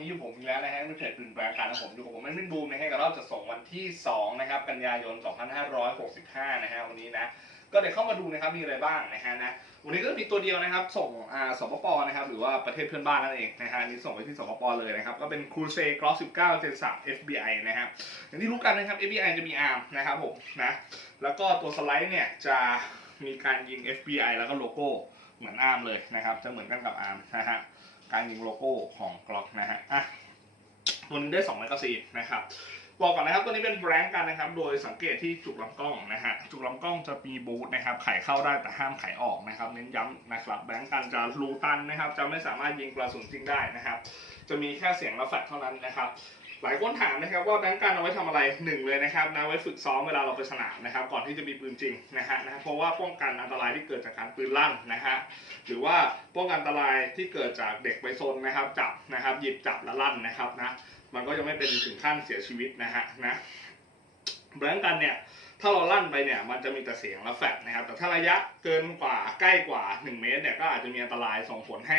นี้อยู่ผมอีกแล้วนะฮะในเพจปืนแบรนด์การนะผมอยู่กับผมแม่นบูมนะฮะกับเราจะส่งวันที่ 2 นะครับ กันยายน 2565 นะฮะวันนี้นะ ก็เดี๋ยวเข้ามาดูนะครับมีอะไรบ้างนะฮะนะวันนี้ก็มีตัวเดียวนะครับ ส่งอ่าสปปนะครับ หรือว่าประเทศเพื่อนบ้านนั่นเองนะฮะนี้ส่งไปที่สปปเลยนะครับ ก็เป็นครูเซกรอส19 Gen 3 FBI นะครับอย่างที่รู้กันนะครับ FBI จะมี ARM นะครับผมนะแล้วก็ตัวสไลด์เนี่ยจะมีการยิง FBI แล้วก็โลโก้เหมือน ARM เลยนะครับจะเหมือนกันกับ ARM นะฮะ การยิงโลโก้ของกล็อกนะฮะอะตัวนี้ได้2แมกกาซีนนะครับบอกก่อนนะครับตัวนี้เป็นแบรนด์กันนะครับ โดยสังเกตที่จุกลำกล้องนะฮะจุกลำกล้องจะมีบูทนะครับไขเข้าได้แต่ห้ามไขออกนะครับ เน้นย้ำนะครับแบรนด์กันจะรูตันนะครับ จะไม่สามารถยิงกระสุนจริงได้นะครับ จะมีแค่เสียงระแฟลชเท่านั้นนะครับ หลายคนถามนะครับว่าแบงค์การเอาไว้ทำอะไรหนึ่งเลยนะครับนะไว้ฝึกซ้อมเวลาเราไปสนามนะครับ ก่อนที่จะมีปืนจริงนะฮะนะเพราะว่าป้องกันอันตรายที่เกิดจากการปืนลั่นนะฮะหรือว่าป้องกันอันตรายที่เกิดจากเด็กไปซนนะครับ จับนะครับ หยิบจับและลั่นนะครับนะมันก็จะไม่เป็นถึงขั้นเสียชีวิตนะฮะนะแบงค์กันเนี่ยถ้าเราลั่นไปเนี่ยมันจะมีแต่เสียงและแฟลชนะครับ แต่ถ้าระยะเกินกว่าใกล้กว่า 1 เมตรเนี่ยก็อาจจะมีอันตรายส่งผลให้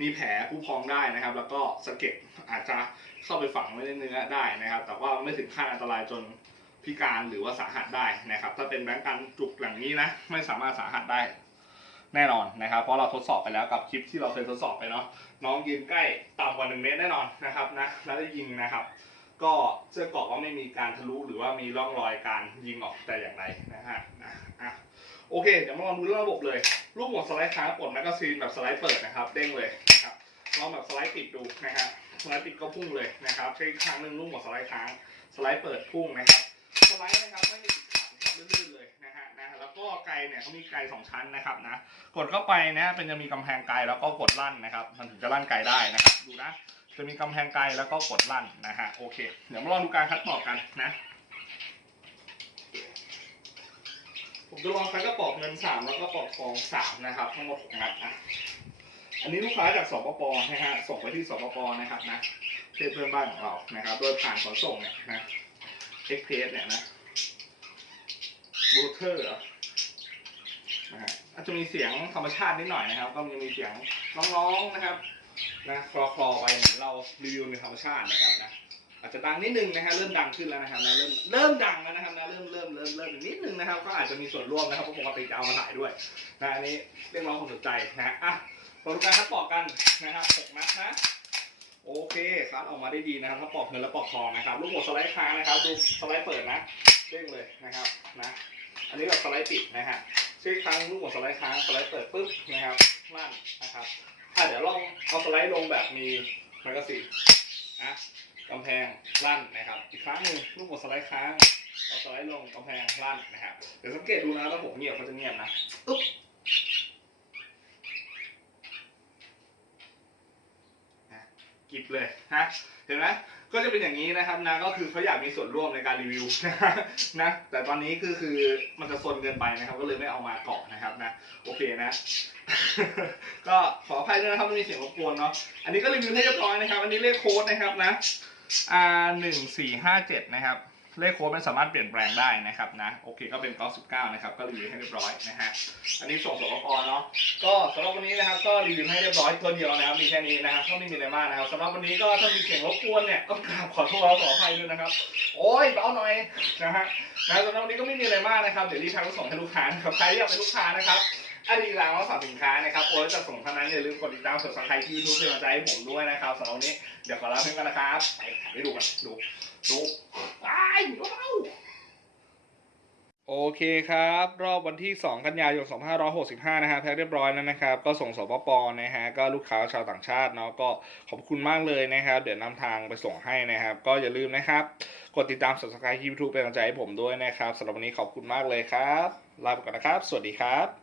มีแผลผู้พองได้นะครับ แล้วก็สะเก็ดอาจจะเข้าไปฝังไว้ในเนื้อได้นะครับ แต่ว่าไม่ถึงขั้นอันตรายจนพิการหรือว่าสาหัสได้นะครับ ถ้าเป็นแบงค์กันจุกอย่างนี้นะไม่สามารถสาหัสได้แน่นอนนะครับ เพราะเราทดสอบไปแล้วกับคลิปที่เราเคยทดสอบไปเนาะน้องยืนใกล้ต่ำกว่า1เมตรแน่นอนนะครับนะแล้วได้ยิงนะครับ ก็เสื้อเกราะก็ไม่มีการทะลุหรือว่ามีร่องรอยการยิงออกแต่อย่างใดนะฮะนะอะโอเค เดี๋ยวมาลองดูเรื่องระบบเลยรูปหมดสไลด์ค้างปลดแมกกาซีนแบบสไลด์เปิดนะครับ เด้งเลยนะครับลองแบบสไลด์ปิดดูนะครับสไลด์ปิดก็พุ่งเลยนะครับใช้ครั้งหนึ่งรูปหมดสไลด์ค้างสไลด์เปิดพุ่งนะครับสไลด์นะครับไม่มีติดขัดนะครับลื่นๆเลยนะฮะนะแล้วก็ไกลเนี่ยเขามีไกลสองชั้นนะครับนะกดเข้าไปนะเป็นจะมีกำแพงไกลแล้วก็กดลั่นนะครับ มันถึงจะลั่นไกลได้นะครับ ดูนะ จะมีกำแพงไกลแล้วก็กดลั่นนะฮะโอเค เดี๋ยวมาลองดูการคัดปอกกันนะ ผมจะลองใช้กระปอกเงินสามแล้วก็ปอกทองสามนะครับ ทั้งหมดหกนัดนะอันนี้ลูกค้าจากสปปนะฮะส่งไปที่สปปนะครับนะเพื่อนเพื่อนบ้านของเรานะครับ โดยผ่านขนส่งเนี่ยนะเอ็กเพสเนี่ยนะบูเทอร์นะฮะอาจจะมีเสียงธรรมชาตินิดหน่อยนะครับ ก็ยังมีเสียงน้องๆนะครับ นะคลอคลอไปเหมือนเรารีวิวในธรรมชาตินะครับนะอาจจะดังนิดนึงนะฮะเริ่มดังขึ้นแล้วนะครับนะเริ่มเริ่มดังแล้วนะครับนะเริ่มเริ่มเริ่มเริ่มนิดนึงนะครับ ก็อาจจะมีส่วนร่วมนะครับเพราะปกติจะเอามาถ่ายด้วยนะอันนี้เรียกร้องความสนใจนะฮะอะมาดูการคัดปอกกันนะครับหกนัดนะโอเคคัดออกมาได้ดีนะครับถ้าปอกเงินและปอกทองนะครับลูกหมดสไลด์ค้างนะครับดูสไลด์เปิดนะเด้งเลยนะครับนะอันนี้แบบสไลด์ปิดนะฮะเช็คครั้งลูกหมดสไลด์ค้างสไลด์เปิดปุ๊บนะครับลั่นนะครับ อะเดี๋ยวลองเอาสไลด์ลงแบบมีแมกระสีนะกำแพงลั่นนะครับ อีกครั้งหนึ่งลูกหมดสไลด์ค้างเอาสไลด์ลงกำแพงลั่นนะครับ เดี๋ยวสังเกตดูนะถ้าผมเงียบเขาจะเงียบนะอุ๊บนะกิบเลยนะเห็นไหม ก็จะเป็นอย่างนี้นะครับนะก็คือเขาอยากมีส่วนร่วมในการรีวิวนะแต่ตอนนี้คือคือมันจะซนเกินไปนะครับ ก็เลยไม่เอามาเกาะนะครับนะโอเคนะ ก็ขออภัยด้วยนะครับมันมีเสียงรบกวนเนาะอันนี้ก็รีวิวให้เรียบร้อยนะครับ อันนี้เลขโค้ดนะครับนะ R หนึ่งสี่ห้าเจ็ดนะครับ เลขโค้ดมันสามารถเปลี่ยนแปลงได้นะครับนะโอเคก็เป็น99นะครับก็รีวิวให้เรียบร้อยนะฮะอันนี้ส่งสปปเนาะก็สำหรับวันนี้นะครับก็รีวิวให้เรียบร้อยตัวเดียวนะครับมีแค่นี้นะครับก็ไม่มีอะไรมากนะครับสำหรับวันนี้ก็ถ้ามีเสียงรบกวนเนี่ยก็กราบขอโทษขออภัยด้วยนะครับ โอ้ยเบาหน่อยนะฮะนะสำหรับวันนี้ก็ไม่มีอะไรมากนะครับเดี๋ยวรีบทำไปส่งให้ลูกค้านะครับใครที่อยากเป็นลูกค้านะครับอันนี้ร้านว่าสั่งสินค้านะครับโอ้ยจะส่งเท่านั้นอย่าลืมกดติดตามกดซับสไครต์ที่ยูทูบเป็นกำลังใจให้ผมด้วยนะครับสำหรับวันนี้เดี๋ยวขอลาเพื่อนกันนะครับไปดูกันดูดูไอ้เบาๆ โอเคครับ รอบวันที่ 2 กันยายน 2565 นะฮะแพ็คเรียบร้อยแล้วนะครับ ก็ส่งสปปนะฮะ ก็ลูกค้าชาวต่างชาติเนาะก็ขอบคุณมากเลยนะครับ เดี๋ยวนำทางไปส่งให้นะครับ ก็อย่าลืมนะครับ กดติดตาม subscribe ที่ YouTube เป็นกำลังใจให้ผมด้วยนะครับสำหรับวันนี้ขอบคุณมากเลยครับ ลาไปก่อนนะครับ สวัสดีครับ